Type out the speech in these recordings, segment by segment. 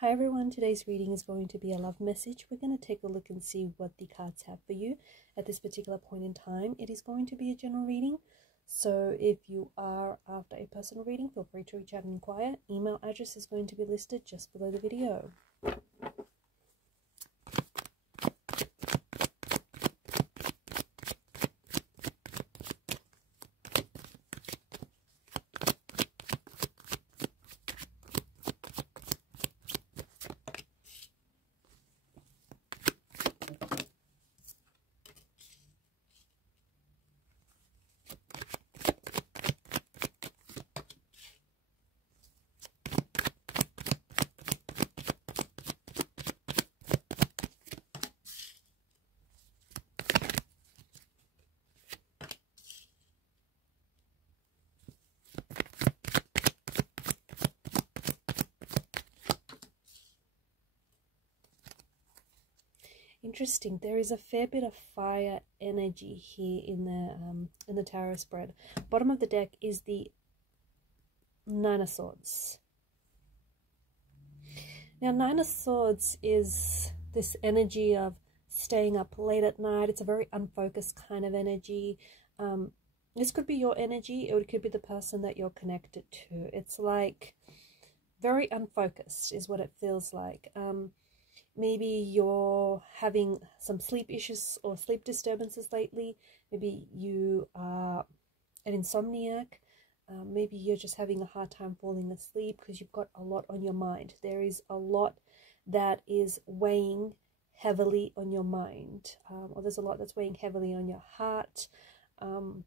Hi everyone, today's reading is going to be a love message. We're going to take a look and see what the cards have for you at this particular point in time. It is going to be a general reading, so if you are after a personal reading, feel free to reach out and inquire. Email address is going to be listed just below the video. Interesting. There is a fair bit of fire energy here in the tarot spread. Bottom of the deck is the Nine of Swords. Now, Nine of Swords is this energy of staying up late at night. It's a very unfocused kind of energy. This could be your energy, or it could be the person that you're connected to. It's like very unfocused is what it feels like. Maybe you're having some sleep issues or sleep disturbances lately. Maybe you are an insomniac. Maybe you're just having a hard time falling asleep because you've got a lot on your mind. There is a lot that is weighing heavily on your mind. Or there's a lot that's weighing heavily on your heart. And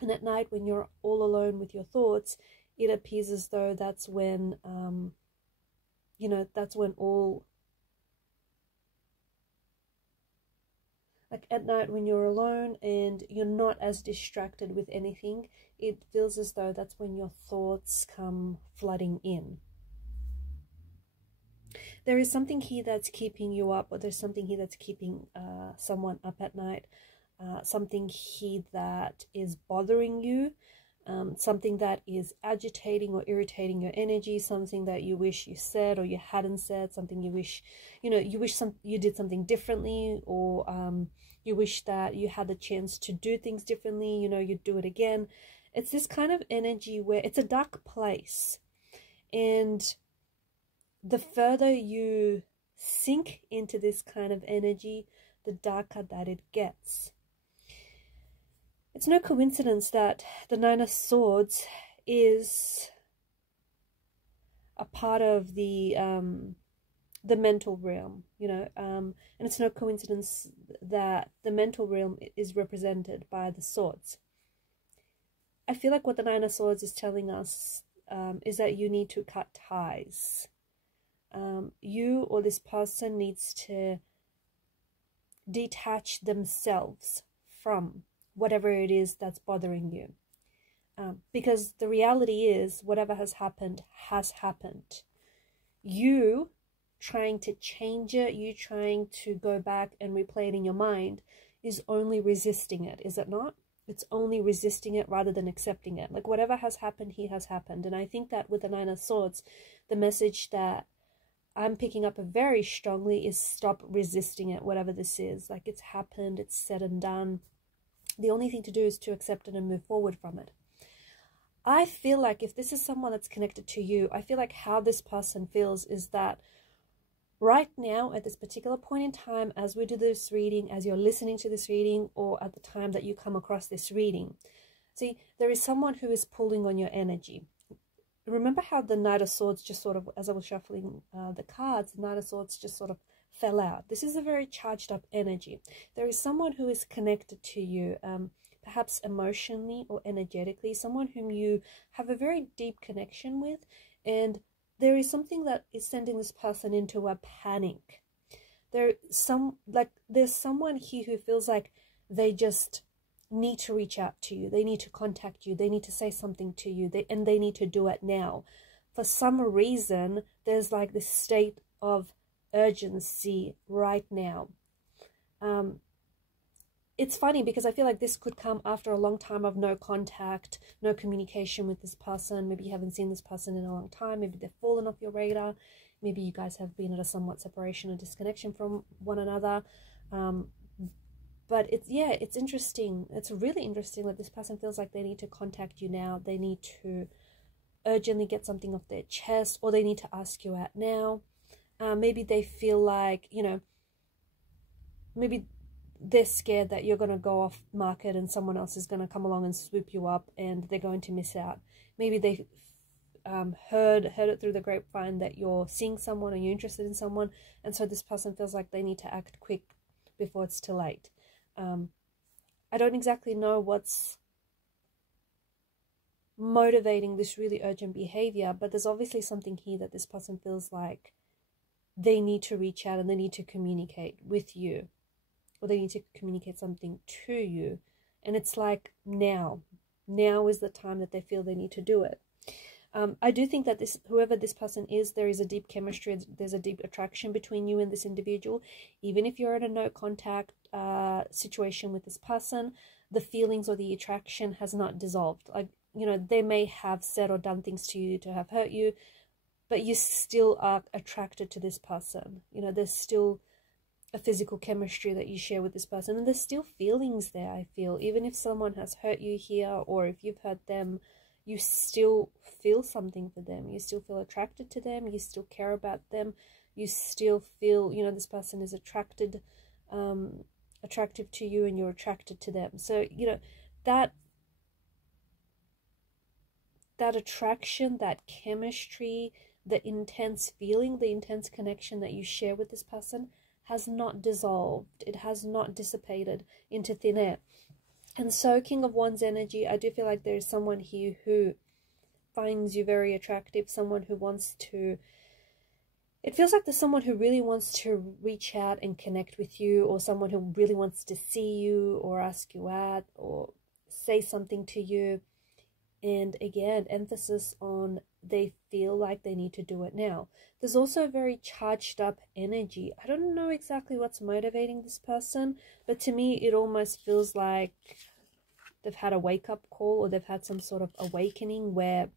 at night when you're all alone with your thoughts, it appears as though that's when, that's when all... Like at night when you're alone and you're not as distracted with anything, it feels as though that's when your thoughts come flooding in. There is something here that's keeping you up, or there's something here that's keeping someone up at night. Something here that is bothering you. Something that is agitating or irritating your energy, something that you wish you said or you hadn't said, something you wish, you did something differently, or you wish that you had the chance to do things differently, you'd do it again. It's this kind of energy where it's a dark place, and the further you sink into this kind of energy, the darker that it gets. It's no coincidence that the Nine of Swords is a part of the mental realm, and it's no coincidence that the mental realm is represented by the swords. I feel like what the Nine of Swords is telling us is that you need to cut ties. You or this person needs to detach themselves from whatever it is that's bothering you. Because the reality is, whatever has happened has happened. You trying to change it, you trying to go back and replay it in your mind is only resisting it, is it not? It's only resisting it rather than accepting it. Like, whatever has happened here has happened. And I think that with the Nine of Swords, the message that I'm picking up very strongly is stop resisting it, whatever this is. Like, it's happened, it's said and done. The only thing to do is to accept it and move forward from it. I feel like if this is someone that's connected to you, I feel like how this person feels is that right now, at this particular point in time, as we do this reading, as you're listening to this reading, or at the time that you come across this reading, see, there is someone who is pulling on your energy. Remember how the Knight of Swords just sort of, as I was shuffling the cards, the Knight of Swords just sort of fell out. This is a very charged up energy. There is someone who is connected to you, perhaps emotionally or energetically, someone whom you have a very deep connection with, and there is something that is sending this person into a panic. There's someone here who feels like they just need to reach out to you. They need to contact you. They need to say something to you, and they need to do it now. For some reason, there's like this state of urgency right now. it's funny because I feel like this could come after a long time of no contact, no communication with this person. Maybe you haven't seen this person in a long time. Maybe they've fallen off your radar. Maybe you guys have been at a somewhat separation or disconnection from one another. But it's interesting. It's really interesting that this person feels like they need to contact you now. They need to urgently get something off their chest, or they need to ask you out now. Maybe they feel like, you know, maybe they're scared that you're going to go off market and someone else is going to come along and swoop you up and they're going to miss out. Maybe they heard it through the grapevine that you're seeing someone or you're interested in someone, and so this person feels like they need to act quick before it's too late. I don't exactly know what's motivating this really urgent behavior, but there's obviously something here that this person feels like they need to reach out and they need to communicate with you, or they need to communicate something to you. And it's like now is the time that they feel they need to do it. I do think that whoever this person is, there is a deep chemistry, there's a deep attraction between you and this individual. Even if you're in a no contact situation with this person, the feelings or the attraction has not dissolved. Like, you know, they may have said or done things to you to have hurt you, but you still are attracted to this person. You know, there's still a physical chemistry that you share with this person, and there's still feelings there, I feel. Even if someone has hurt you here, or if you've hurt them, you still feel something for them. You still feel attracted to them. You still care about them. You still feel, you know, this person is attractive to you, and you're attracted to them. So, you know, that attraction, that chemistry, the intense feeling, the intense connection that you share with this person has not dissolved. It has not dissipated into thin air. And so, King of Wands energy, I do feel like there is someone here who finds you very attractive, someone who wants to, it feels like there's someone who really wants to reach out and connect with you, or someone who really wants to see you or ask you out or say something to you. And again, emphasis on they feel like they need to do it now. There's also a very charged up energy. I don't know exactly what's motivating this person, but to me it almost feels like they've had a wake-up call, or they've had some sort of awakening where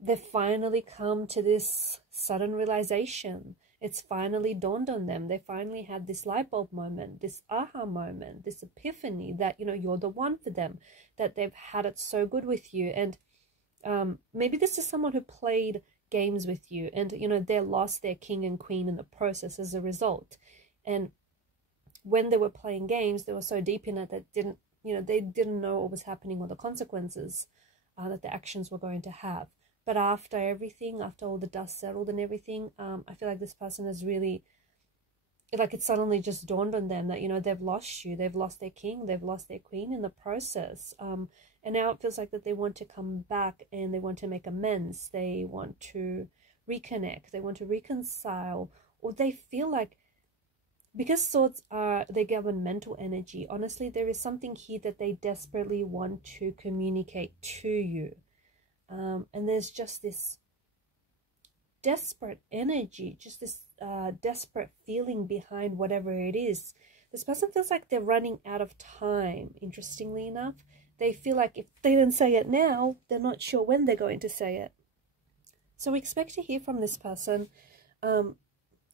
they've finally come to this sudden realization. It's finally dawned on them. They finally had this light bulb moment, this aha moment, this epiphany that, you know, you're the one for them, that they've had it so good with you. And maybe this is someone who played games with you, and, you know, they lost their king and queen in the process as a result. And when they were playing games, they were so deep in it that they didn't know what was happening or the consequences that the actions were going to have. But after everything, after all the dust settled and everything, I feel like this person is really, like, it suddenly just dawned on them that, you know, they've lost you. They've lost their king. They've lost their queen in the process. And now it feels like that they want to come back and they want to make amends. They want to reconnect. They want to reconcile. Or they feel like, because swords they govern mental energy, honestly, there is something here that they desperately want to communicate to you. And there's just this desperate energy, just this desperate feeling behind whatever it is. This person feels like they're running out of time, interestingly enough. They feel like if they don't say it now, they're not sure when they're going to say it. So we expect to hear from this person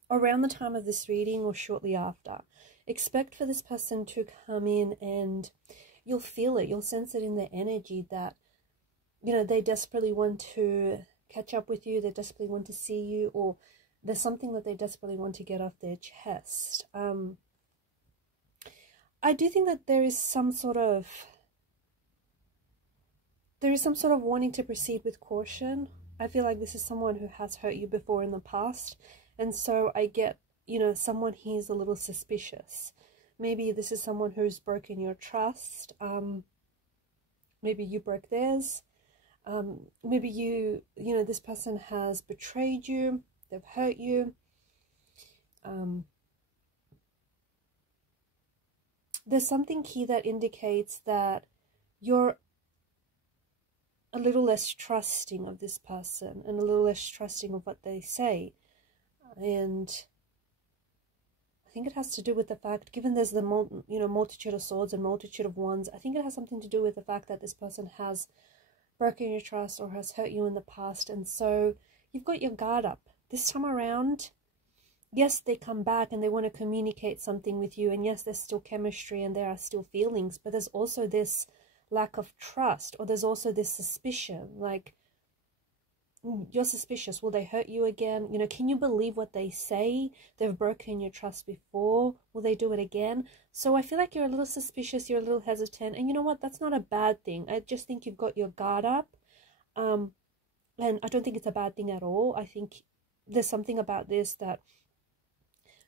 around the time of this reading or shortly after. Expect for this person to come in, and you'll feel it, you'll sense it in their energy that, you know, they desperately want to catch up with you, they desperately want to see you, or there's something that they desperately want to get off their chest. I do think that there is some sort of wanting to proceed with caution. I feel like this is someone who has hurt you before in the past, and so I get, you know, someone here is a little suspicious. Maybe this is someone who's broken your trust. Maybe you broke theirs. Maybe you know, this person has betrayed you, they've hurt you. There's something here that indicates that you're a little less trusting of this person and a little less trusting of what they say. And I think it has to do with the fact, given there's the multitude of swords and multitude of wands, I think it has something to do with the fact that this person has broken your trust or has hurt you in the past, and so you've got your guard up. This time around, yes, they come back and they want to communicate something with you, and yes, there's still chemistry and there are still feelings, but there's also this lack of trust, or there's also this suspicion, like, you're suspicious. Will they hurt you again? You know, can you believe what they say? They've broken your trust before. Will they do it again? So I feel like you're a little suspicious, you're a little hesitant, and you know what? That's not a bad thing. I just think you've got your guard up, and I don't think it's a bad thing at all. I think there's something about this that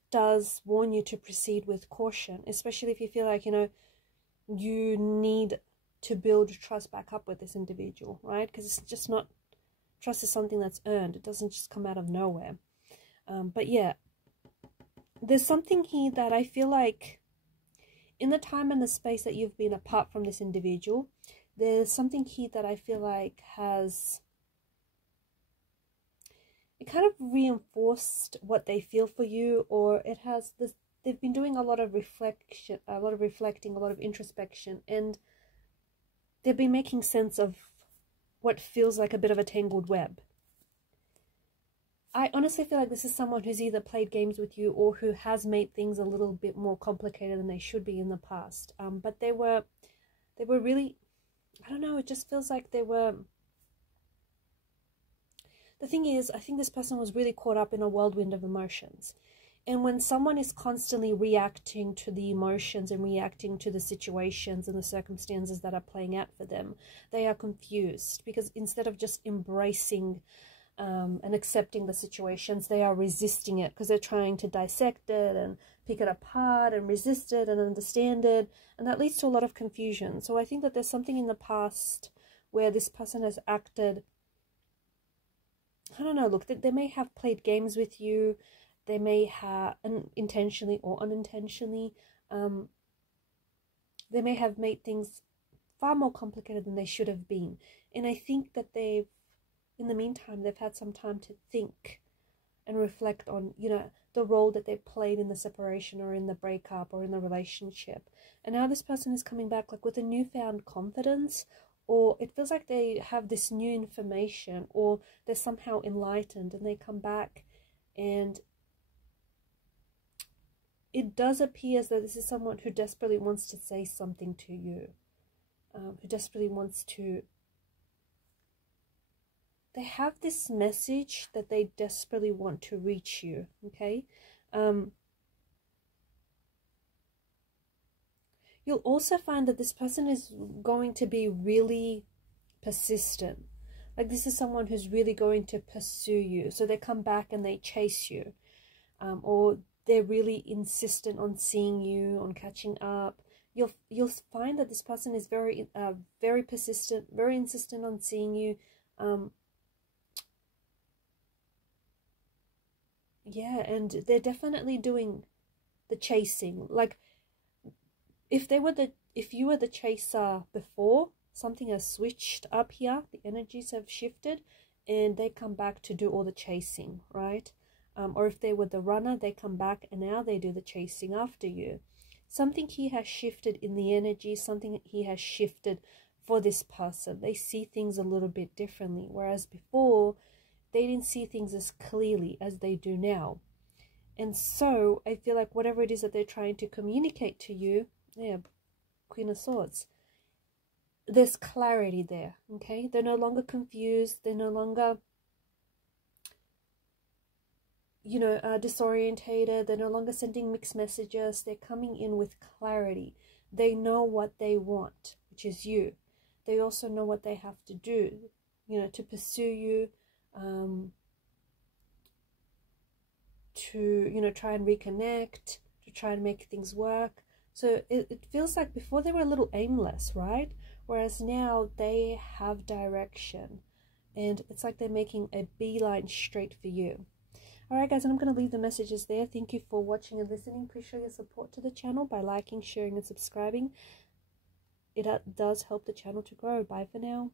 does warn you to proceed with caution, especially if you feel like, you know, you need to build trust back up with this individual, right? Because it's just not, trust is something that's earned. It doesn't just come out of nowhere. But yeah, there's something here that I feel like in the time and the space that you've been apart from this individual, there's something here that I feel like has, it kind of reinforced what they feel for you, or it has this, they've been doing a lot of reflection, a lot of reflecting, a lot of introspection, and they've been making sense of what feels like a bit of a tangled web. I honestly feel like this is someone who's either played games with you or who has made things a little bit more complicated than they should be in the past. But they were really, I don't know, it just feels like they were, the thing is, I think this person was really caught up in a whirlwind of emotions. And when someone is constantly reacting to the emotions and reacting to the situations and the circumstances that are playing out for them, they are confused, because instead of just embracing and accepting the situations, they are resisting it, because they're trying to dissect it and pick it apart and resist it and understand it, and that leads to a lot of confusion. So I think that there's something in the past where this person has acted, I don't know, look, they may have played games with you. They may have, intentionally or unintentionally, they may have made things far more complicated than they should have been. And I think that they've, in the meantime, they've had some time to think and reflect on, you know, the role that they played in the separation or in the breakup or in the relationship. And now this person is coming back like with a newfound confidence, or it feels like they have this new information, or they're somehow enlightened, and they come back, and it does appear as though this is someone who desperately wants to say something to you, who desperately wants to, they have this message that they desperately want to reach you, okay? You'll also find that this person is going to be really persistent. Like, this is someone who's really going to pursue you. So they come back and they chase you, or they're really insistent on seeing you, on catching up. You'll find that this person is very persistent, very insistent on seeing you. Yeah, and they're definitely doing the chasing. Like, if you were the chaser before, something has switched up here. The energies have shifted, and they come back to do all the chasing, right? Or if they were the runner, they come back and now they do the chasing after you. Something here has shifted in the energy, something here has shifted for this person. They see things a little bit differently, whereas before, they didn't see things as clearly as they do now. And so, I feel like whatever it is that they're trying to communicate to you, yeah, Queen of Swords, there's clarity there, okay? They're no longer confused, they're no longer, you know, disorientated. They're no longer sending mixed messages. They're coming in with clarity. They know what they want, which is you. They also know what they have to do, you know, to pursue you, to, you know, try and reconnect, to try and make things work. So it feels like before they were a little aimless, right? Whereas now they have direction, and it's like they're making a beeline straight for you. Alright guys, and I'm going to leave the messages there. Thank you for watching and listening. Please show your support to the channel by liking, sharing and subscribing. It does help the channel to grow. Bye for now.